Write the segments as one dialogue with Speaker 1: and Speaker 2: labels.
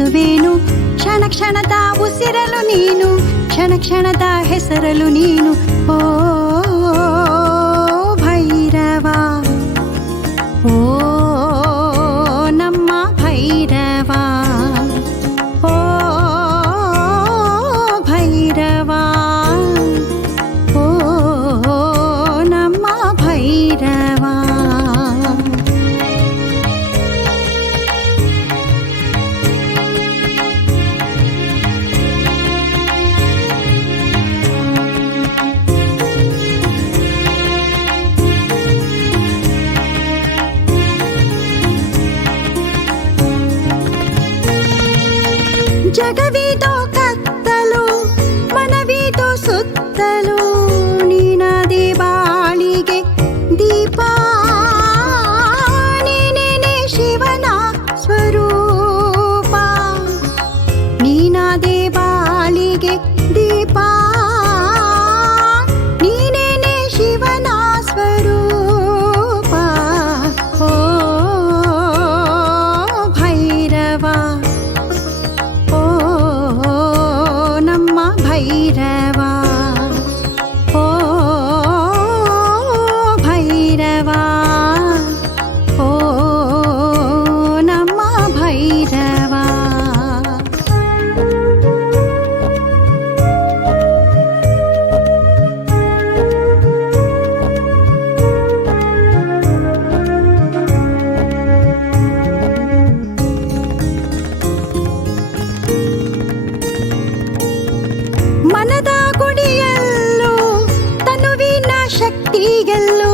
Speaker 1: ಬಯಸುವೇನು ಕ್ಷಣ ಕ್ಷಣದ ಉಸಿರಲು ನೀನು ಕ್ಷಣ ಕ್ಷಣದ ಹೆಸರಲು ನೀನು. ಓ జగవీతో ಎಲ್ಲೋ ತನುವಿನ ಶಕ್ತಿಯಲ್ಲೋ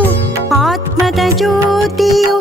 Speaker 1: ಆತ್ಮದ ಜ್ಯೋತಿಯು